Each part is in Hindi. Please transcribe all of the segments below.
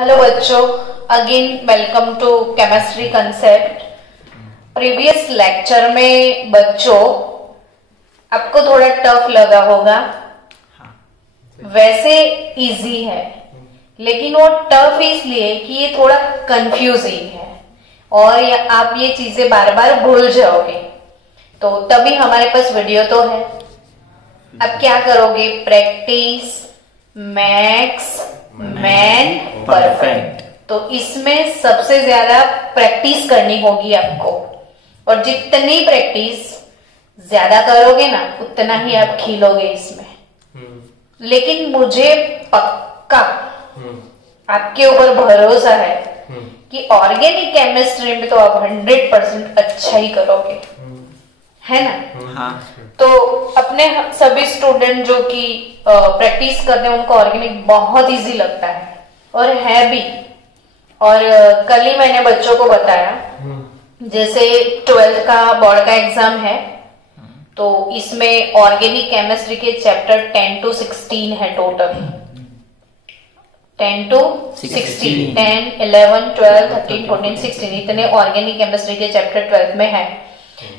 हेलो बच्चों, again welcome to chemistry concept. Previous lecture में बच्चों आपको थोड़ा टफ लगा होगा। वैसे इजी है, लेकिन वो टफ इसलिए कि ये थोड़ा कंफ्यूजिंग है और आप ये चीजें बार बार भूल जाओगे। तो तभी हमारे पास वीडियो तो है। अब क्या करोगे? Practice max man perfect. तो इसमें सबसे ज्यादा प्रैक्टिस करनी होगी आपको, और जितनी प्रैक्टिस ज्यादा करोगे ना उतना ही आप खिलोगे इसमें। लेकिन मुझे पक्का आपके ऊपर भरोसा है कि ऑर्गेनिक केमिस्ट्री में तो आप 100% अच्छा ही करोगे, है ना? हाँ। तो अपने सभी स्टूडेंट जो कि प्रैक्टिस करते हैं उनको ऑर्गेनिक बहुत इजी लगता है और है भी। और कल ही मैंने बच्चों को बताया, जैसे 12th का बोर्ड का एग्जाम है, तो इसमें ऑर्गेनिक केमिस्ट्री के चैप्टर 10 to 16 है टोटल। 10 to 16, 10, 11, 12, 13, 14, 16 इतने ऑर्गेनिक केमिस्ट्री के चैप्टर 12 में है।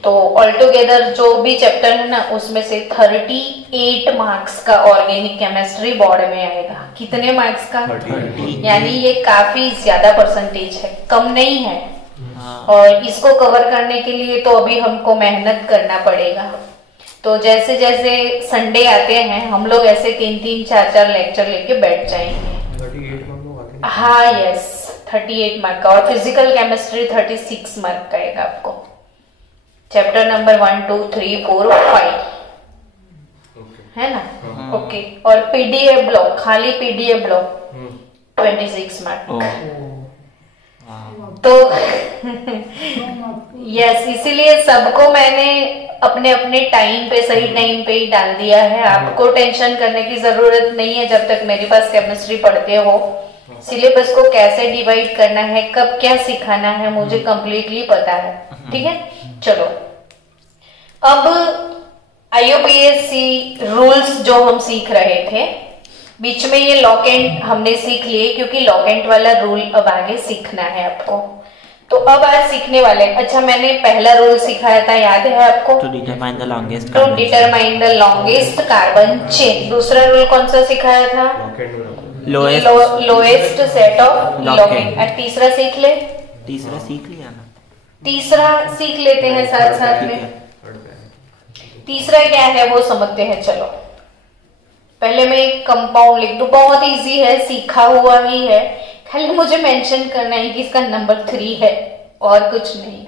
तो ऑल टुगेदर जो भी चैप्टर है ना, उसमें से 38 मार्क्स का ऑर्गेनिक केमिस्ट्री बोर्ड में आएगा। कितने मार्क्स का? 30। यानी ये काफी ज्यादा परसेंटेज है, कम नहीं है। और इसको कवर करने के लिए तो अभी हमको मेहनत करना पड़ेगा। तो जैसे जैसे संडे आते हैं हम लोग ऐसे 3-3, 4-4 लेक्चर लेके बैठ जाएंगे। 38 हाँ, यस, 38 मार्क का। और फिजिकल केमिस्ट्री 36 मार्क का आएगा आपको। चैप्टर नंबर 1, 2, 3, 4, 5 है ना? ओके। और पीडीएफ ब्लॉक, खाली पीडीएफ ब्लॉक 26 मार्क। तो यस, इसीलिए सबको मैंने अपने अपने टाइम पे, सही टाइम पे ही डाल दिया है। आपको टेंशन करने की जरूरत नहीं है जब तक मेरे पास केमिस्ट्री पढ़ते हो। सिलेबस को कैसे डिवाइड करना है, कब क्या सिखाना है, मुझे कंप्लीटली पता है। ठीक है, चलो। अब IUPAC रूल्स जो हम सीख रहे थे, बीच में ये लॉक एंड हमने सीख लिए, क्योंकि लॉक एंड वाला रूल अब आगे सीखना है आपको। तो अब आज सीखने वाले, अच्छा मैंने पहला रूल सिखाया था, याद है आपको? To determine the longest carbon chain. दूसरा रूल कौन सा सिखाया था? Lowest set of locant. तीसरा सीख ले। तीसरा सीख लिया ना? तीसरा सीख लेते हैं साथ साथ में। तीसरा क्या है वो समझते हैं। चलो पहले मैं एक कंपाउंड लिख दूं, बहुत इजी है, सीखा हुआ ही है। खाली मुझे मेंशन करना है कि इसका नंबर 3 है और कुछ नहीं।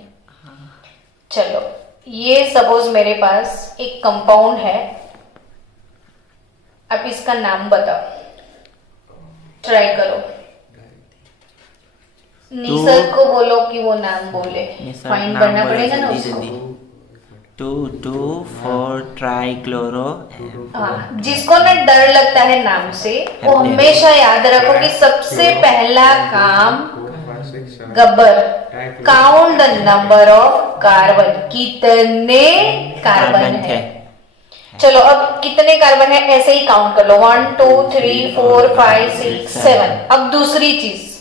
चलो, ये सपोज मेरे पास एक कंपाउंड है। अब इसका नाम बताओ, ट्राई करो। निसर्ग को बोलो कि वो नाम बोले, फाइंड करना पड़ेगा ना उसको। 2 4 ट्राइक्लोरो। हाँ, जिसको ना डर लगता है नाम से, वो हमेशा याद रखो कि सबसे पहला काम Gabbar, count the number of carbon. कितने कार्बन है? चलो अब कितने कार्बन है ऐसे ही काउंट कर लो। 1 2 3 4 5 6 7। अब दूसरी चीज,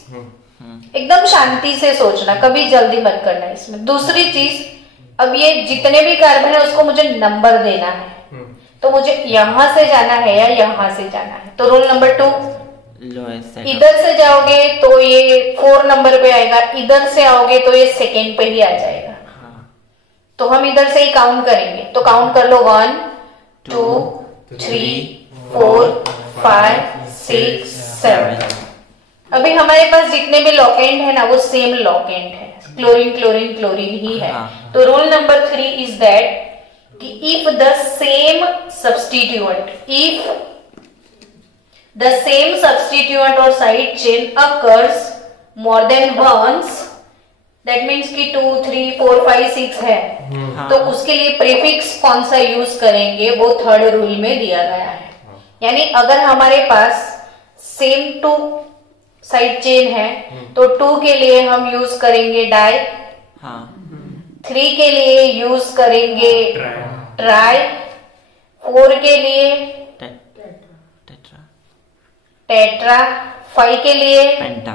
एकदम शांति से सोचना, कभी जल्दी मत करना इसमें। दूसरी चीज, अब ये जितने भी कार्बन है उसको मुझे नंबर देना है। तो मुझे यहां से जाना है या यहां से जाना है? तो रूल नंबर 2, इधर से जाओगे तो ये 4 नंबर पे आएगा, इधर से आओगे तो ये सेकेंड पे ही आ जाएगा। तो हम इधर से ही काउंट करेंगे। तो काउंट कर लो 1 2 3 4 5 6 7। अभी हमारे पास जितने भी लॉकेंड है ना, वो सेम लॉकेंड है, क्लोरीन क्लोरीन क्लोरीन ही है। तो रूल नंबर 3 इज दैट कि इफ द सेम सब्स्टिट्यूएंट और side chain occurs more than once, that means कि 2 3 4 5 6 है, तो उसके लिए प्रीफिक्स कौन सा यूज करेंगे वो थर्ड रूल में दिया गया है। यानी अगर हमारे पास सेम 2 साइड चेन है तो 2 के लिए हम यूज करेंगे डाई, 3 के लिए यूज करेंगे ट्राई, 4 के लिए टेट्रा, 5 के लिए पेंटा,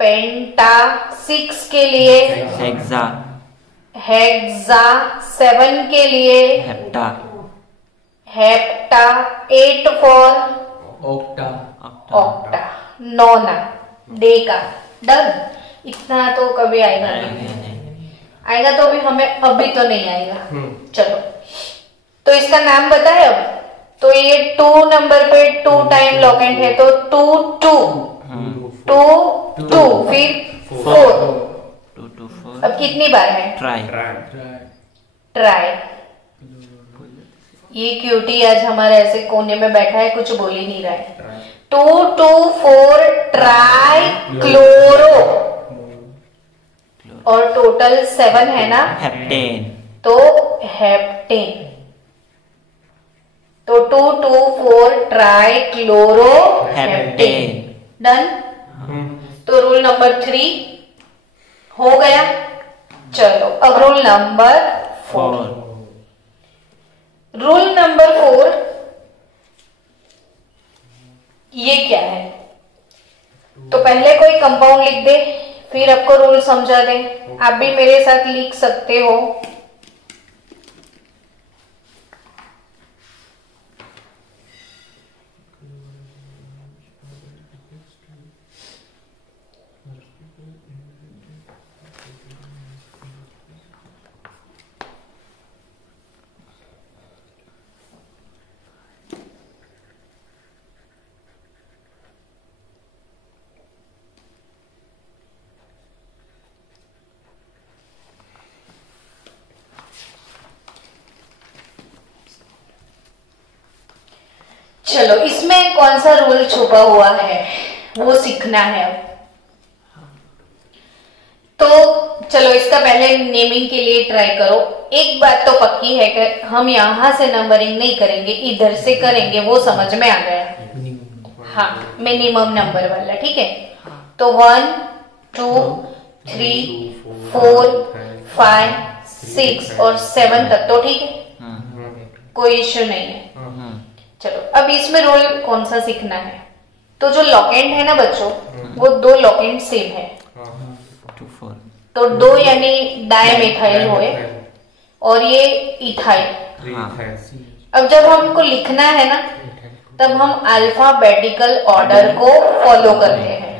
पेंटा, 6 के लिए हेक्सा, हेक्सा, 7 के लिए hepta, hepta, 8 for octa, octa, नौना, डेका। डन। इतना तो कभी आएगा नहीं, आएगा तो भी हमें अभी तो नहीं आएगा। चलो, तो इसका नाम बताए अब। तो ये 2 नंबर पे 2 टाइम लॉकेंट है, तो 2 2 2 2, फिर 4। 2 2 4, अब कितनी बार है? Try, try. ये क्यूटी आज हमारे ऐसे कोने में बैठा है, कुछ बोल ही नहीं रहा है। 2 2 4 ट्राई क्लोरो, और टोटल 7 है ना, हेप्टेन, तो हेप्टेन। तो 2 2 4 ट्राई क्लोरो हेप्टेन। डन। तो रूल नंबर 3 हो गया। चलो, अब रूल नंबर 4। 4, रूल नंबर 4 ये क्या है? तो पहले कोई कंपाउंड लिख दे, फिर आपको रूल समझा दे। आप भी मेरे साथ लिख सकते हो। चलो, इसमें कौन सा रूल छुपा हुआ है वो सीखना है अब। तो चलो, इसका पहले नेमिंग के लिए ट्राई करो। एक बात तो पक्की है कि हम यहां से नंबरिंग नहीं करेंगे, इधर से करेंगे। वो समझ में आ गया? हाँ, मिनिमम नंबर वाला। ठीक है। तो 1 2 3 4 5 6 और 7 तक तो ठीक है, कोई इश्यू नहीं है। चलो, अब इसमें रूल कौन सा सीखना है? तो जो लॉकेंट है ना बच्चों, वो 2 लॉकेंट सेम है। 2 4, तो 2 यानी डायमेथाइल हुए, और ये इथाइल। अब जब हमको लिखना है ना, तब हम अल्फाबेटिकल ऑर्डर को फॉलो करते हैं।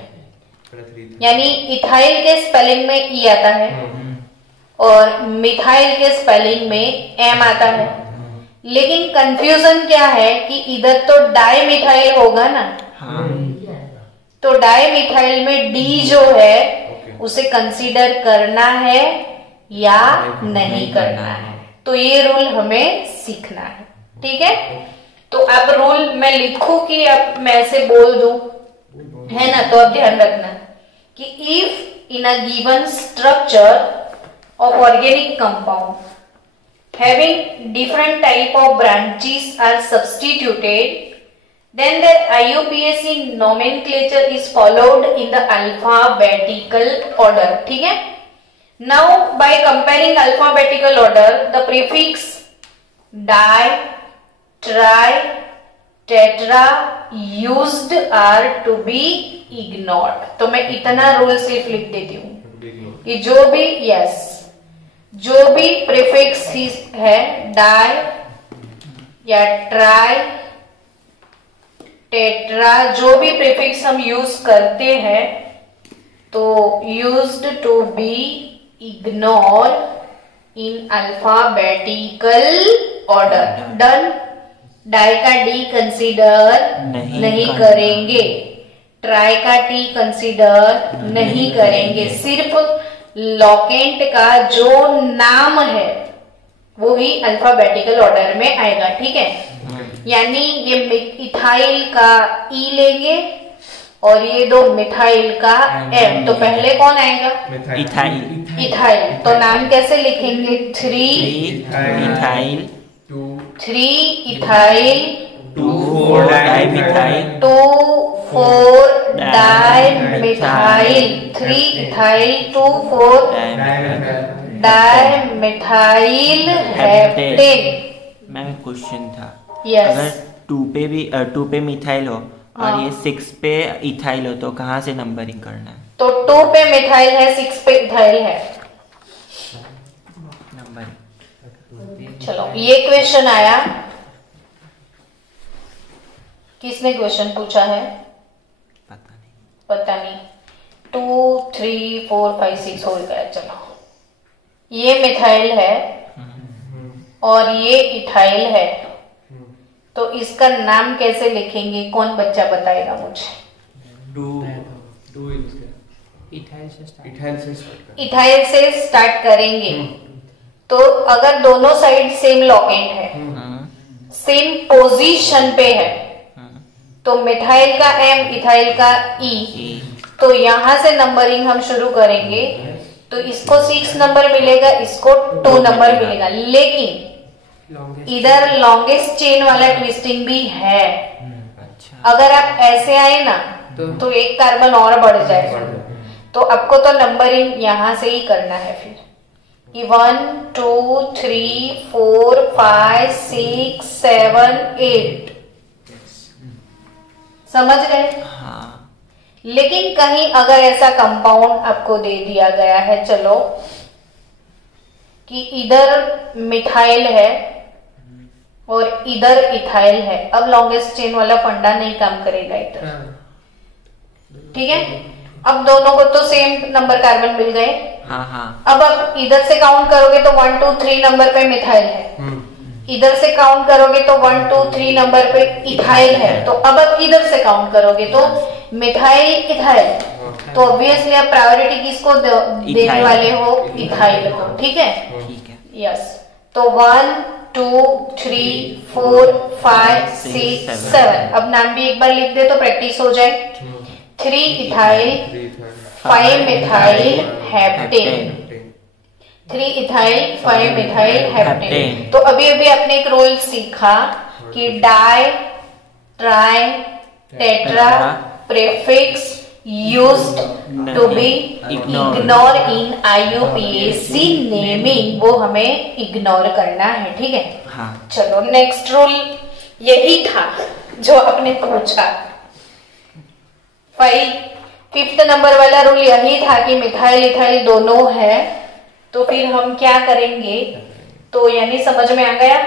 यानी इथाइल के स्पेलिंग में ई आता है, और मिथाइल के स्पेलिंग में एम आता है। लेकिन कंफ्यूजन क्या है कि इधर तो डाइमिथाइल होगा ना, तो डाइमिथाइल में डी जो है उसे कंसीडर करना है या नहीं करना है। तो ये रूल हमें सीखना है। ठीक है। तो अब रूल मैं लिखूं कि अब मैं ऐसे बोल दूं, है ना? तो अब ध्यान रखना कि if in a given structure of organic compound having different type of branches are substituted, then their IUPAC nomenclature is followed in the alphabetical order. ठीक है। Now by comparing alphabetical order, the prefix di, tri, tetra used are to be ignored. तो मैं इतना रूल सिर्फ लिख देती हूँ कि जो भी जो भी प्रीफिक्स है, डाई या ट्राई, टेट्रा, जो भी प्रीफिक्स हम यूज करते हैं, तो used to be ignore in alphabetical order. Done. Di का डी कंसीडर नहीं करेंगे, ट्राई का टी कंसीडर नहीं करेंगे। सिर्फ लॉकेंट का जो नाम है वो ही अल्फाबेटिकल ऑर्डर में आएगा। ठीक है। यानी ये इथाइल का ई लेंगे और ये 2 मिथाइल का एम। तो पहले कौन आएगा? इथाइल। तो नाम कैसे लिखेंगे? 3 ethyl, 3 ethyl, 2 4 dimethyl, 2 4 dimethyl, 3 ethyl, 2 4 dimethyl heptane. Ma'am question था, यस। अगर 2 पे भी 2 पे मिथाइल हो और ये 6 पे इथाइल हो तो कहाँ से नंबरिंग करना है? तो 2 पे मिथाइल है, 6 पे इथाइल है। नंबरिंग। चलो ये क्वेश्चन आया, किसने क्वेश्चन पूछा है? पता नहीं। 2 3 4 5 6 हो गया। चलो ये मिथाइल है और ये इथाइल है, तो इसका नाम कैसे लिखेंगे? कौन बच्चा बताएगा मुझे? इथाइल से स्टार्ट करेंगे। तो अगर दोनों साइड सेम लॉकेंट है, सेम पोजीशन पे है, तो मिथाइल का M, इथाइल का E, तो यहां से नंबरिंग हम शुरू करेंगे। तो इसको 6 नंबर मिलेगा, इसको 2 नंबर मिलेगा, लेकिन इधर लॉन्गेस्ट चेन वाला ट्विस्टिंग भी है। अगर आप ऐसे आए ना तो एक कार्बन और बढ़ जाएगा, तो आपको तो नंबरिंग यहां से ही करना है। फिर 1 2 3 4 5 6 7 8 समझ गए? हाँ। लेकिन कहीं अगर ऐसा कंपाउंड आपको दे दिया गया है, चलो कि इधर मिथाइल है और इधर इथाइल है, अब लॉन्गेस्ट चेन वाला फंडा नहीं काम करेगा इधर। ठीक है, अब दोनों को तो सेम नंबर कार्बन मिल गए। हाँ। अब आप इधर से काउंट करोगे तो 1 2 3 नंबर पे मिथाइल है, इधर से काउंट करोगे तो 1 2 3 नंबर पे इथाइल है। तो अब आप इधर से काउंट करोगे तो मिथाइल इथाइल, तो ऑब्वियसली आप प्रायोरिटी किसको देने वाले हो? इथाइल को। ठीक है, यस। तो 1 2 3 4 5 6 7, अब नाम भी एक बार लिख दे तो प्रैक्टिस हो जाए। 3 ethyl 5 methyl heptane, 3 ethyl 5 methyl heptane. तो अभी अभी आपने एक रूल सीखा कि di tri tetra prefix used to be ignore in IUPAC naming, वो हमें इग्नोर करना है। ठीक है, हाँ। चलो नेक्स्ट रूल यही था जो आपने पूछा। 5th नंबर वाला रूल यही था कि मिथाइल इथाइल दोनों है, तो फिर हम क्या करेंगे? तो यानी समझ में आ गया?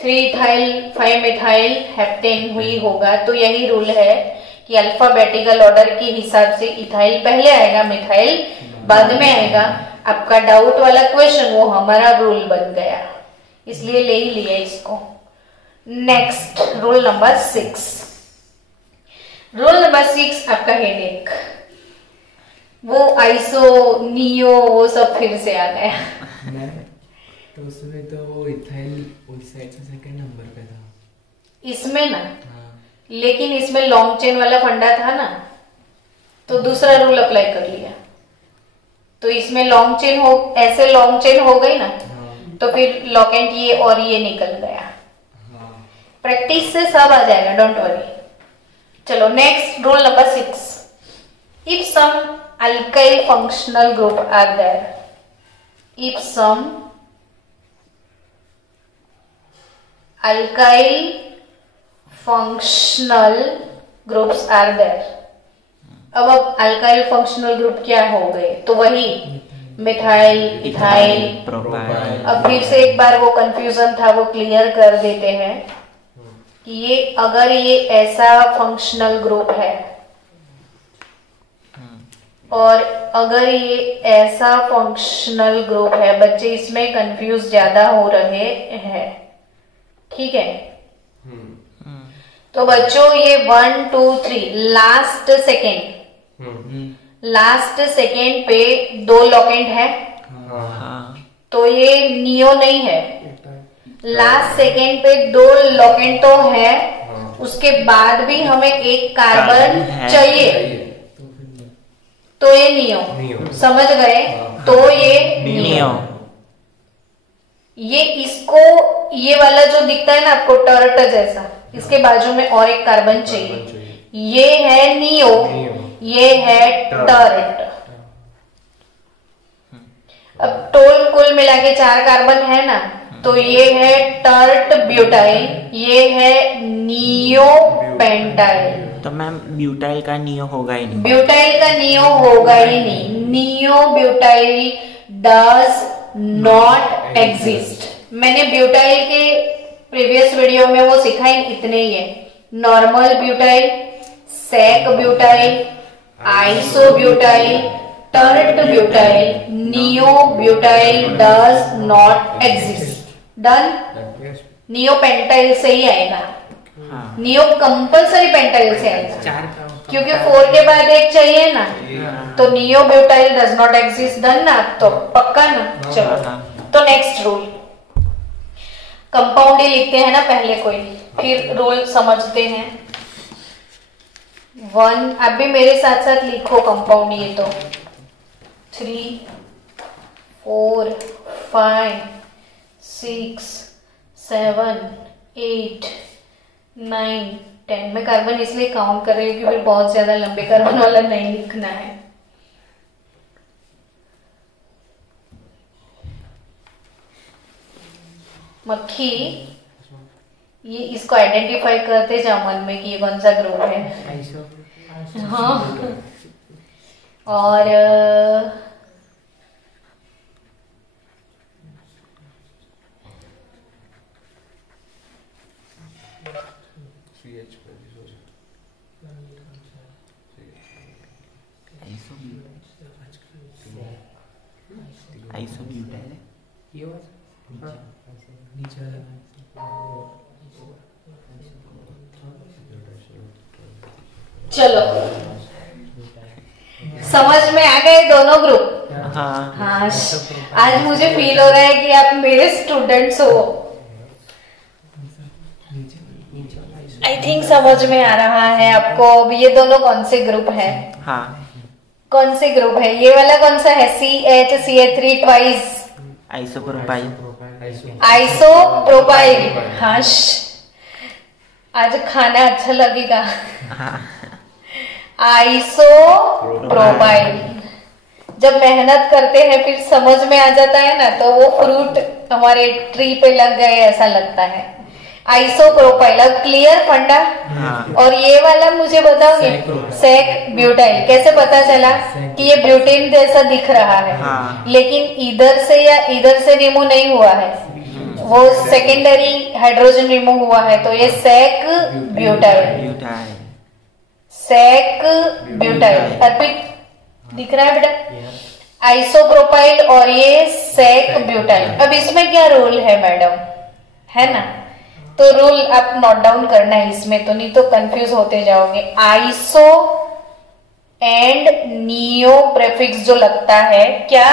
3 इथाइल 5 मिथाइल हेप्टेन हुई होगा, तो यही रूल है कि अल्फाबेटिकल ऑर्डर के हिसाब से इथाइल पहले आएगा, मिथाइल बाद में आएगा। आपका डाउट वाला क्वेश्चन वो हमारा रूल बन गया, इसलिए ले ही लिया इसको। Next rule number 6। Rule number 6 आपका हेडेक, वो आइसो नियो वो सब फिर से आ गया। तो उसमें तो वो इथाइल उस साइड से सेकंड नंबर पे था इसमें ना। लेकिन इसमें लॉन्ग चेन वाला फंडा था ना, तो दूसरा रूल अप्लाई कर लिया। तो इसमें लॉन्ग चेन हो, ऐसे लॉन्ग चेन हो गई ना, तो फिर लॉकेंट ये और ये निकल गया। प्रैक्टिस से सब आ जाएगा, डोंट वरी। चलो next rule number 6। If some alkyl functional group are there, if some alkyl functional groups are there, अब alkyl functional group क्या हो गए? तो वही मिथाइल इथाइल प्रोपाइल। अब फिर से एक बार वो कंफ्यूजन था, वो क्लियर कर देते हैं कि ये अगर ये ऐसा फंक्शनल ग्रुप है और अगर ये ऐसा फंक्शनल ग्रुप है, बच्चे इसमें कंफ्यूज ज्यादा हो रहे हैं। ठीक है, तो बच्चों ये 1 2 3 लास्ट सेकेंड पे 2 लॉकेंट है, तो ये नियो नहीं है। लास्ट सेकेंड पे 2 लॉकेंट तो है, उसके बाद भी हमें एक कार्बन चाहिए, तो ये नियो। समझ गए? तो ये नियो। ये इसको, ये वाला जो दिखता है ना आपको टर्ट जैसा, इसके बाजू में और एक कार्बन चाहिए। ये है नियो, ये है टर्ट। अब टोल कुल मिला के 4 कार्बन है ना, तो ये है टर्ट ब्यूटाइल, ये है नियो पेंटाइल। तो मैम ब्यूटाइल का नियो होगा ही नहीं। ब्यूटाइल का नियो होगा ही नहीं, neo butyl does not exist. मैंने ब्यूटाइल के प्रीवियस वीडियो में वो सिखाए इतने ही है, normal butyl, sec butyl, iso butyl, tert butyl, neo butyl does not exist. Done. Neo pentyl से ही आएगा, हाँ। नियो कंपल्सरी पेंटाइल से आएगा, चार क्योंकि 4 के बाद एक चाहिए ना, तो neo butyl does not exist. Done ना, तो पक्का ना। चलो, हाँ। तो नेक्स्ट रूल, कंपाउंड ही लिखते हैं ना पहले कोई, फिर रूल समझते हैं। 1, अब भी मेरे साथ साथ लिखो कंपाउंड, ये तो 3, 4, 5, 6, 7, 8, 9, 10। मैं कार्बन इसलिए काउंट कर रही हूँ कि फिर बहुत ज्यादा लंबे कार्बन वाला नहीं लिखना है। मक्खी, ये इसको आइडेंटिफाई करते जाओ मन में कि ये कौन सा ग्रुप है। हाँ, और आइसो ब्यूटाइल है। चलो, समझ में आ गए दोनों ग्रुप। हाँ। हाँ, आज मुझे फील हो रहा है कि आप मेरे स्टूडेंट्स हो। आई थिंक समझ में आ रहा है आपको। अब ये दोनों कौन से ग्रुप है? हाँ। कौन से ग्रुप है? ये वाला कौन सा है? CH3 twice isopropyl. आइसोप्रोपाइल। हाँ, आज खाना अच्छा लगेगा। हाँ। आइसोप्रोपाइल। जब मेहनत करते हैं फिर समझ में आ जाता है ना, तो वो फ्रूट हमारे ट्री पे लग गए ऐसा लगता है। आइसोप्रोपाइल। अब क्लियर फंडा? हाँ। और ये वाला मुझे बताओगे? Sec butyl. कैसे पता चला कि ये ब्यूटेन जैसा दिख रहा है? हाँ। लेकिन इधर से या इधर से रिमूव नहीं हुआ है, वो सेकेंडरी हाइड्रोजन रिमूव हुआ है, तो ये sec butyl. Butyl. Sec butyl. Arpit दिख रहा है बेटा? आइसोप्रोपाइल और ये सेक ब्यूटाइल। अब इसमें क्या रूल है मैडम? है ना, तो रूल आप नोट डाउन करना है इसमें, तो नहीं तो कंफ्यूज होते जाओगे। आइसो एंड नियो प्रेफिक्स जो लगता है, क्या?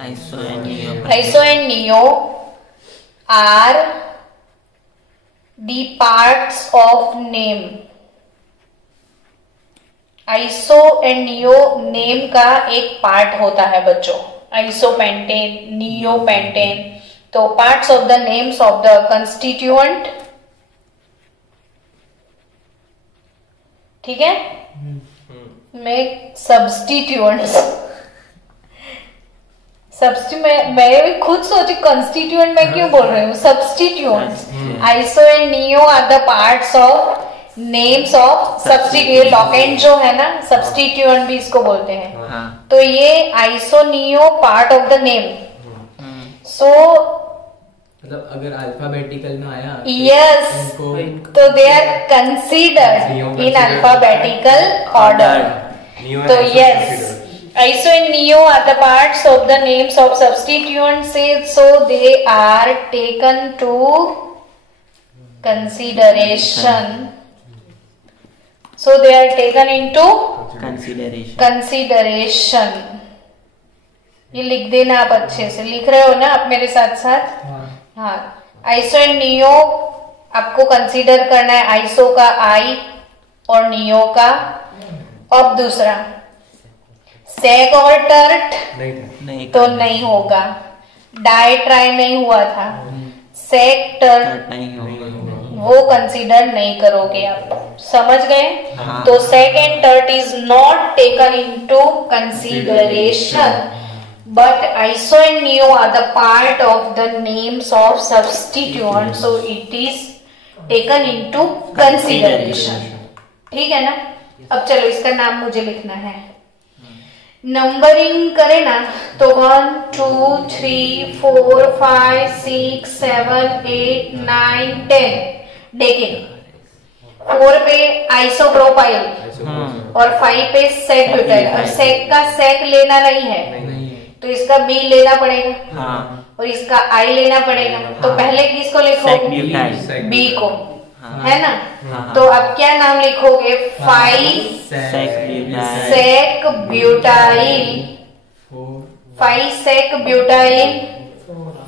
Iso and neo. Iso and neo are the parts of name. Iso and neo name का एक पार्ट होता है बच्चों। आइसोपेंटेन, नियोपेंटेन, तो parts of the names of the constituent. ठीक है, मैं सब्स्टिट्यूएंट्स, मैं भी खुद सोची कंस्टिट्यूएंट मैं क्यों बोल रही हूँ, substituents. Iso and neo are the parts of names of substituent. Locant जो है ना, सब्स्टिट्यूएंट भी इसको बोलते हैं। हाँ। तो ये iso neo part of the name. So मतलब अगर अल्फाबेटिकल में आया यस, तो they are considered in alphabetical order. तो yes, iso and neo are the parts of the names of substituents, so they are taken to consideration. So they are taken into consideration. ये लिख देना आप, अच्छे से लिख रहे हो ना आप मेरे साथ साथ? हाँ। आइसो एंड नियो आपको कंसीडर करना है, आइसो का आई और नियो का। अब दूसरा, सेक और टर्ट नहीं तो नहीं होगा, डाई ट्राई नहीं हुआ था, सेक टर्ट नहीं होगा, वो कंसीडर नहीं करोगे आप। समझ गए? हाँ। तो sec and tert is not taken into consideration. but iso and neo are the part of the names of substituent, so it is taken into consideration. ठीक है ना? अब चलो इसका नाम मुझे लिखना है। नंबरिंग करें ना तो 1 2 3 4 5 6 7 8 9 10 डेकिन, 4 पे आइसोप्रोपाइल और 5 पे सेक ब्यूटाइल। अब सेक का सेक लेना नहीं है तो इसका बी लेना पड़ेगा और इसका आई लेना पड़ेगा। तो पहले किसको लिखोगे? बी को, है ना? तो अब क्या नाम लिखोगे? 5 sec butyl, 5 sec butyl,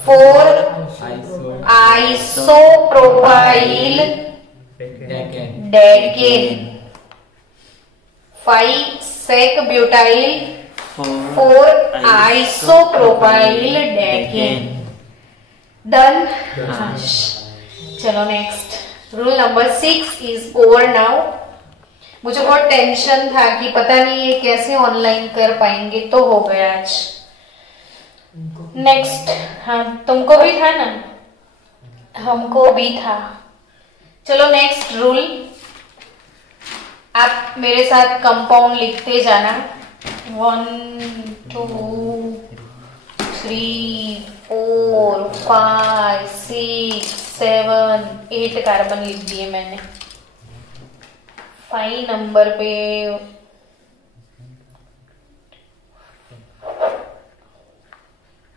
4 isopropyl decane, 5 sec butyl, 4 isopropyl decane. Done? चलो next, rule number 6 is over now. मुझे बहुत टेंशन था कि पता नहीं ये कैसे ऑनलाइन कर पाएंगे, तो हो गया आज। नेक्स्ट, हाँ तुमको भी था ना? हमको भी था। चलो नेक्स्ट रूल, आप मेरे साथ कंपाउंड लिखते जाना। 1 2 3 4 5 6 7 8 कार्बन लिख दिए मैंने। 5 नंबर पे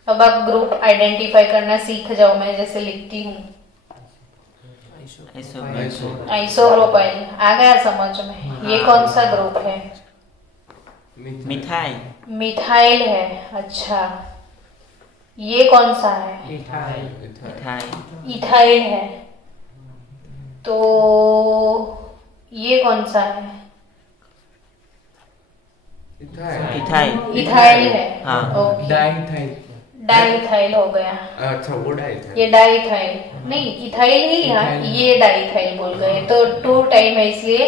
अब आप ग्रुप आइडेंटिफाई करना सीख जाओ, मैं जैसे लिखती हूँ। आइसोप्रोपाइल आ गया समझ में? ये कौन सा ग्रुप है? मिथाइल। मिथाइल है। अच्छा, ये कौन सा है? इथाइल है। तो ये कौन सा है? इथाइल है। हाँ। डाइथाइल हो गया। अच्छा, वो डाइथाइल, ये डाइथाइल नहीं, इथाइल ही यहाँ, ये डाइथाइल बोल गए तो 2 टाइम है इसलिए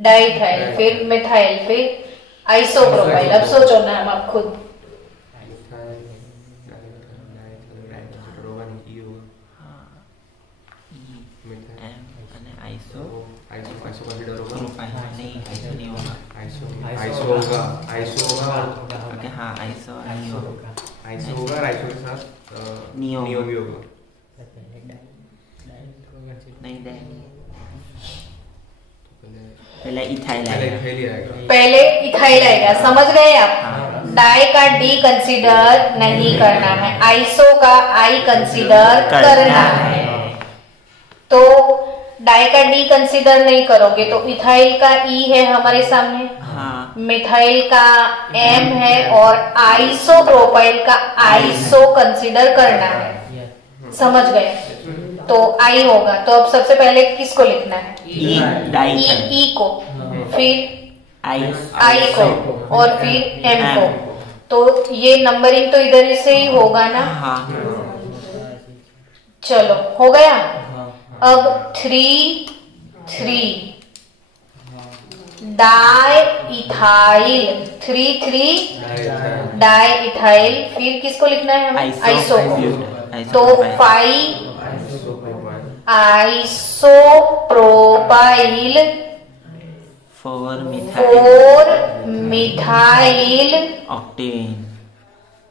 डाइथाइल, फिर मिथाइल, फिर आइसोप्रोपाइल। अब सोचो नाम आप खुद। आइसो होगा, आइसो के साथ नियो भी होगा। नहीं, पहले इथाइल आएगा। पहले इथाइल आएगा, समझ गए आप? डाई का डी कंसीडर नहीं करना है, आइसो का आई कंसीडर करना है। तो डाई का डी कंसीडर नहीं करोगे तो इथाइल का ई है हमारे सामने, मिथाइल का एम है और आइसोप्रोपाइल का आइसो कंसीडर करना है। समझ गए? तो आई होगा, तो अब सबसे पहले किसको लिखना है? ई को, फिर आई को और फिर एम को। तो ये नंबरिंग तो इधर से ही होगा ना? चलो हो गया। अब 3 3 डाई इथाइल, 3 3 डाई इथाइल, फिर किसको लिखना है हमें? आइसो को। तो 5 आइसोप्रोपाइल, 4 मिथाइल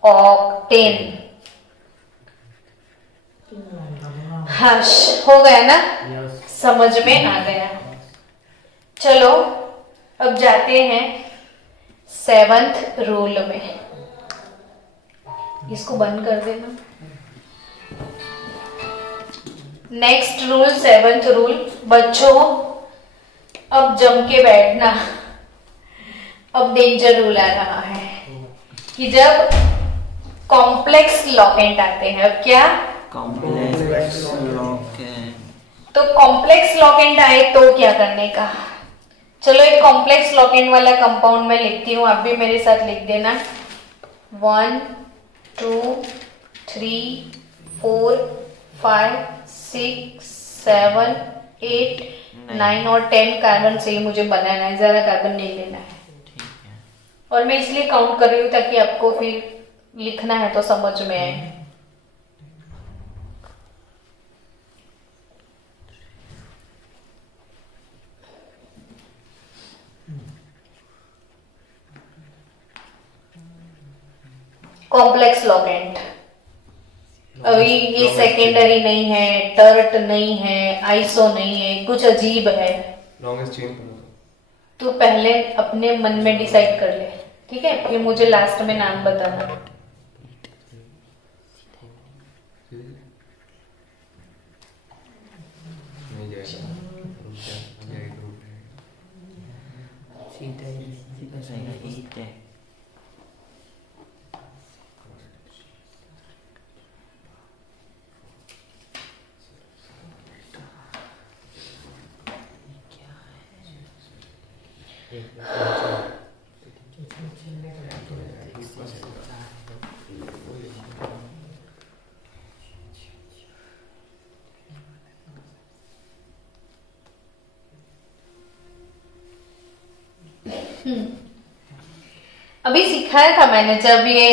ऑक्टेन। हर्ष हो गया ना? समझ में आ गया। चलो अब जाते हैं 7th रूल में। इसको बंद कर देना। Next rule 7th rule. बच्चों अब जम के बैठना, अब डेंजर रूल आ रहा है कि जब कॉम्प्लेक्स लॉकेंट आते हैं। अब क्या? कॉम्प्लेक्स लॉकेंट। तो कॉम्प्लेक्स लॉकेंट आए तो क्या करने का? चलो एक कॉम्प्लेक्स लॉकेंट वाला कंपाउंड में लिखती हूँ, आप भी मेरे साथ लिख देना। 1 2 3 4 5 6 7 8 9 और 10 कार्बन से ही मुझे बनाना है, ज्यादा कार्बन नहीं लेना है। और मैं इसलिए काउंट कर रही हूँ ताकि आपको फिर लिखना है तो समझ में आए। कॉम्प्लेक्स लॉकेंट, अभी ये सेकेंडरी नहीं है, टर्ट नहीं है, आइसो नहीं है, कुछ अजीब है। लॉन्गेस्ट चेन तो पहले अपने मन में डिसाइड कर ले, ठीक है, फिर मुझे लास्ट में नाम बताना। सीधा जाएगा, 8 है। अभी सिखाया था मैंने, जब ये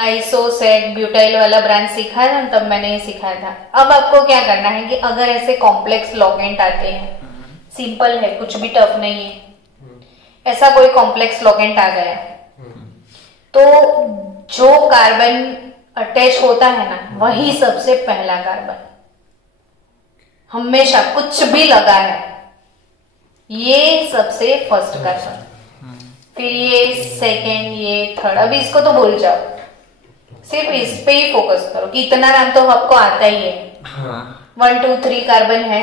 आइसो सेट ब्यूटाइल वाला ब्रांच सिखाया था तब मैंने ये सिखाया था। अब आपको क्या करना है कि अगर ऐसे कॉम्प्लेक्स लॉकेंट आते हैं, सिंपल है, कुछ भी टफ नहीं है, ऐसा कोई कॉम्प्लेक्स लॉकेंट आ गया तो जो कार्बन अटैच होता है ना, वही सबसे पहला कार्बन, हमेशा कुछ भी लगा है ये सबसे फर्स्ट कार्बन, फिर ये सेकेंड, ये थर्ड। अभी इसको तो भूल जाओ, सिर्फ इस पे ही फोकस करो कि इतना नाम तो आपको आता ही है। 1 2 3 कार्बन है,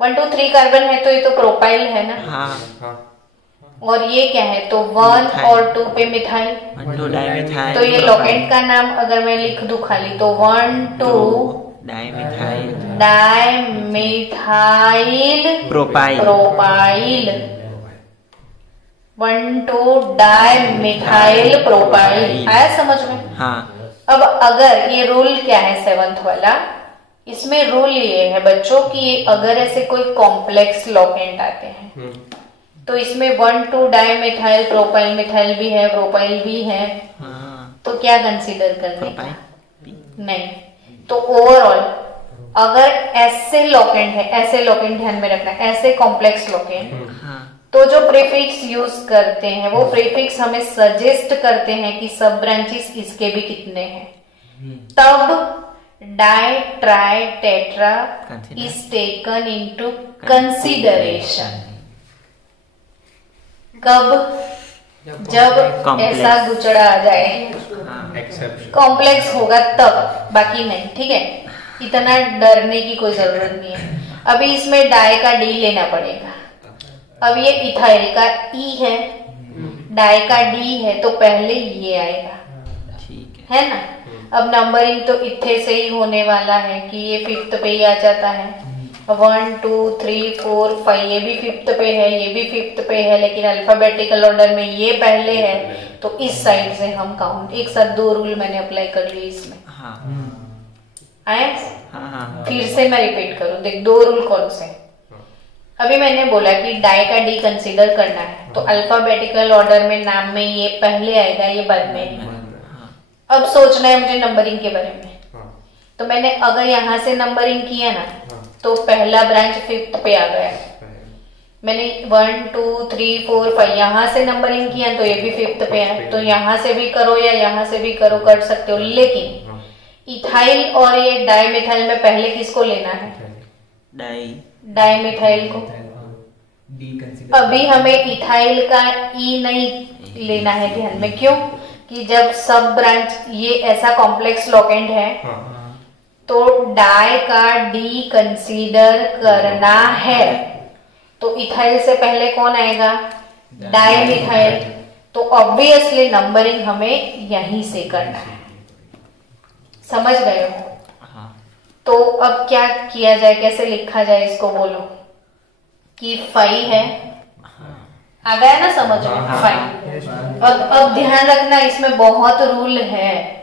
1 2 3 कार्बन है तो ये तो प्रोपाइल है ना। और ये क्या है, तो 1 और 2 पे मिथाइल, 1 2 डाइमिथाइल। तो ये लॉकेंट का नाम अगर मैं लिख दूं खाली, तो 1 2 डाइमिथाइल प्रोपाइल 1 2 डाइमिथाइल प्रोपाइल। आया समझ में? हाँ। अब अगर ये रूल क्या है 7th वाला, इसमें रूल ये है बच्चों कि अगर ऐसे कोई कॉम्प्लेक्स लॉकेंट आते हैं तो इसमें 1 2 डाइमिथाइल प्रोपाइल, मिथाइल भी है, प्रोपाइल भी है, तो क्या कंसीडर करने का? नहीं। तो ओवरऑल अगर ऐसे लॉकेंट है, ऐसे लॉकेंट ध्यान में रखना, ऐसे कॉम्प्लेक्स लॉकेंट, तो जो प्रीफिक्स यूज करते हैं वो प्रीफिक्स हमें सजेस्ट करते हैं कि सब ब्रांचेस इसके भी कितने हैं, तब die tri tetra is taken into consideration. कब? जब ऐसा गुचड़ा आ जाए, कॉम्प्लेक्स होगा तब, बाकी नहीं, ठीक है। इतना डरने की कोई जरूरत नहीं है। अभी इसमें डाई का डी लेना पड़ेगा। अब ये इथाइल का ई है, डाई का डी है, तो पहले ये आएगा, ठीक है ना। अब नंबरिंग तो इतने से ही होने वाला है कि ये 5th पे ही आ जाता है। 1 2 3 4 5 ये भी 5th पे है, ये भी 5th पे है, लेकिन अल्फाबेटिकल ऑर्डर में ये पहले है, तो इस साइड से हम काउंट, एक साथ 2 रूल मैंने अप्लाई कर लिए इसमें। आए? फिर से मैं रिपीट करूं, देख 2 रूल कौन से। अभी मैंने बोला कि डाई का डी कंसीडर करना है, तो अल्फाबेटिकल ऑर्डर में नाम में ये पहले आएगा, ये बाद में। अब सोचना है मुझे नंबरिंग के बारे में, तो मैंने अगर यहाँ से नंबरिंग किया ना, तो पहला ब्रांच 5th पे आ गया। मैंने 1 2 3 4 5 यहाँ से नंबरिंग किया तो ये भी 5th पे है, तो यहाँ से भी करो या यहाँ से भी करो, कर सकते हो। लेकिन इथाइल और ये डाइमिथाइल में पहले किसको लेना है? डाइमिथाइल को। अभी हमें इथाइल का ई नहीं लेना है ध्यान में, क्यों? कि जब सब ब्रांच ये ऐसा कॉम्प्लेक्स लॉकेंट है तो डाई का डी कंसीडर करना है, तो इथाइल से पहले कौन आएगा? डाइमिथाइल। तो ऑब्वियसली नंबरिंग हमें यहीं से करना है। समझ गए हो? तो अब क्या किया जाए, कैसे लिखा जाए इसको, बोलो। कि 5 है, आ गया ना समझ में? 5। अब ध्यान रखना, इसमें बहुत रूल है।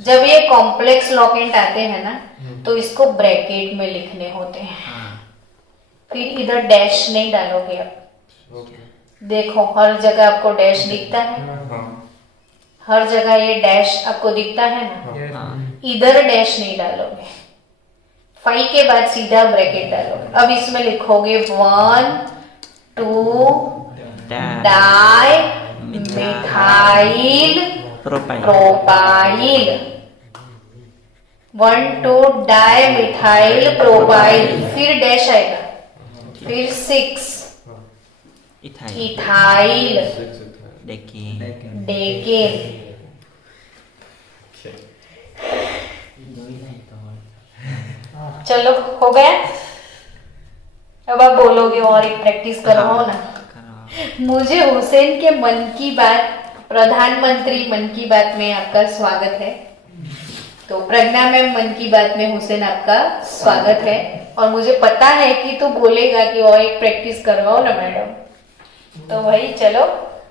जब ये कॉम्प्लेक्स लॉकेंट आते हैं ना, तो इसको ब्रैकेट में लिखने होते हैं, फिर इधर डैश नहीं डालोगे। अब देखो हर जगह आपको डैश दिखता है, हर जगह ये डैश आपको दिखता है ना, हाँ इधर डैश नहीं डालोगे, 5 के बाद सीधा ब्रैकेट डालोगे। अब इसमें लिखोगे 1 2 di methyl propyl, 1 2 di methyl propyl, फिर डैश आएगा, फिर 6 इथाइल डेकेन। डेकेन। चलो हो गया। अब आप बोलोगे और एक प्रैक्टिस करवाओ ना। मुझे हुसैन के मन की बात, प्रधानमंत्री मन की बात में आपका स्वागत है। तो प्रज्ञा मैम मन की बात में हुसैन आपका स्वागत है, और मुझे पता है कि तू बोलेगा कि और एक प्रैक्टिस करवाओ ना मैडम। तो भाई चलो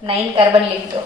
9 कार्बन लिख दो।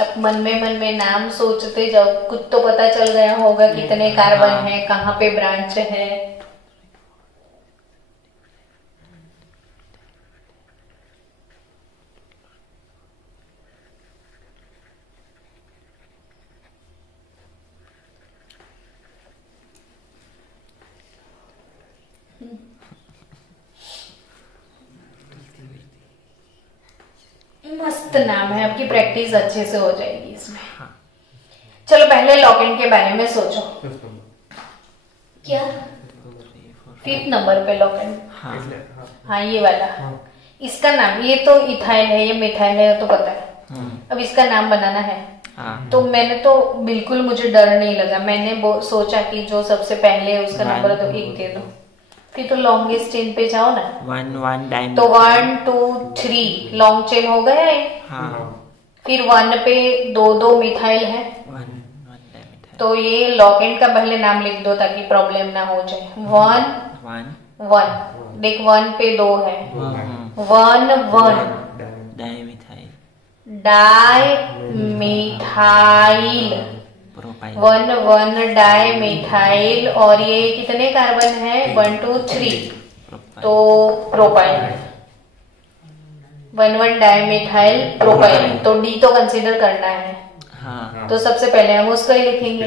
अब मन में नाम सोचते जाओ, कुछ तो पता चल गया होगा कितने कार्बन है, कहाँ पे ब्रांच है। मस्त नाम है, आपकी प्रैक्टिस अच्छे से हो जाएगी इसमें। चलो पहले लॉकेंड के बारे में सोचो। क्या 5th नंबर पे लॉकेंड? हाँ ये वाला, इसका नाम, ये तो इथाइल है, ये मिथाइल है तो पता है। अब इसका नाम बनाना है। तो मैंने तो बिल्कुल, मुझे डर नहीं लगा, मैंने सोचा कि जो सबसे पहले है उसका नंबर तो 1 दे दो। फिर तो लॉन्गेस्ट चेन पे जाओ ना, 1 डायमिथाइल, तो 1 2 3 लॉन्ग चेन हो गया है। फिर 1 पे 2 मिथाइल है, 1 डायमिथाइल। तो ये लॉकेंड का पहले नाम लिख दो ताकि प्रॉब्लम ना हो जाए। 1 देख 1 पे 2 है, 1 1 dimethyl, di methyl, 1 1 di methyl, और ये कितने कार्बन है? 1 2 3, तो प्रोपाइल, 1 1 डाई मिथाइल प्रोपाइल। तो डी तो कंसीडर करना है। तो सबसे पहले हम उसको ही लिखेंगे।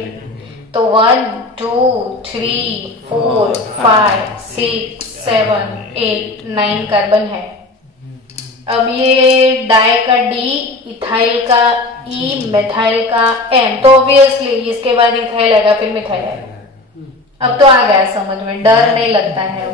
तो 1 2 3 4 5 6 7 8 9 कार्बन है। अब ये डाई का डी, इथाइल का ई, मिथाइल का एम, तो ऑब्वियसली इसके बाद इथाइल आएगा, फिर मिथाइल आएगा। अब तो आ गया समझ में, डर नहीं लगता है।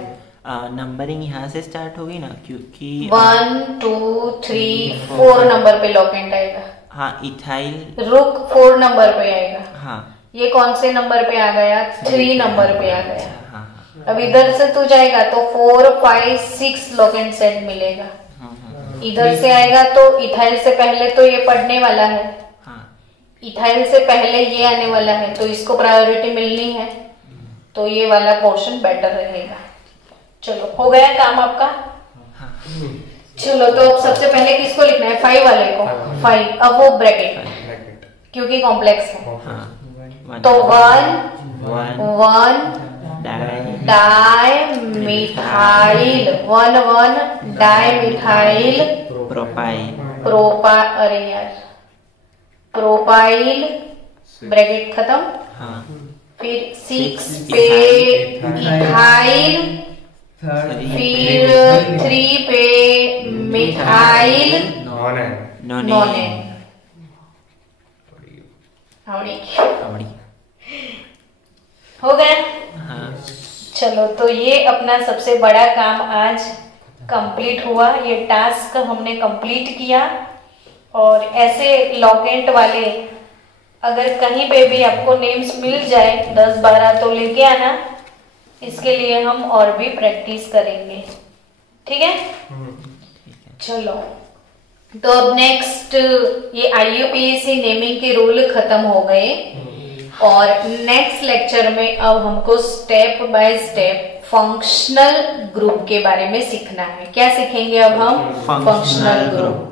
नंबरिंग यहाँ से स्टार्ट होगी ना, क्योंकि 1 2 3 4 नंबर पे लॉकेंट आएगा। हाँ इथाइल रुक, 4 नंबर पे आएगा। हाँ ये कौन से नंबर पे आ गया? 3 नंबर पे आ गया। हाँ अब इधर से तू जाएगा तो 4 5 6 लॉकेंट सेट मिलेगा। इधर से आएगा तो इथाइल से पहले तो ये पढ़ने वाला है, इथाइल से पहले ये आने वाला है, तो इसको प्रायोरिटी मिलनी है, तो ये वाला पोर्शन बेटर रहेगा। चलो हो गया काम आपका। चलो तो अब सबसे पहले किसको लिखना है? 5 वाले को। 5, अब वो ब्रैकेट क्योंकि कॉम्प्लेक्स है। तो 1 डाई मिथाइल, 1 1 डाई मिथाइल अरे यार प्रोपाइल, ब्रैकेट खत्म। फिर 6 पे इथाइल, फिर 3 पे मिथाइल नॉन। हो गया। चलो तो ये अपना सबसे बड़ा काम आज कंप्लीट हुआ, ये टास्क हमने कंप्लीट किया। और ऐसे लॉकेंट वाले अगर कहीं पे भी आपको नेम्स मिल जाए 10-12 तो लेके आना, इसके लिए हम और भी प्रैक्टिस करेंगे। ठीक है? चलो तो अब नेक्स्ट, ये IUPAC नेमिंग के रूल खत्म हो गए। और नेक्स्ट लेक्चर में अब हमको step by step functional group के बारे में सीखना है। क्या सीखेंगे अब हम? Functional group.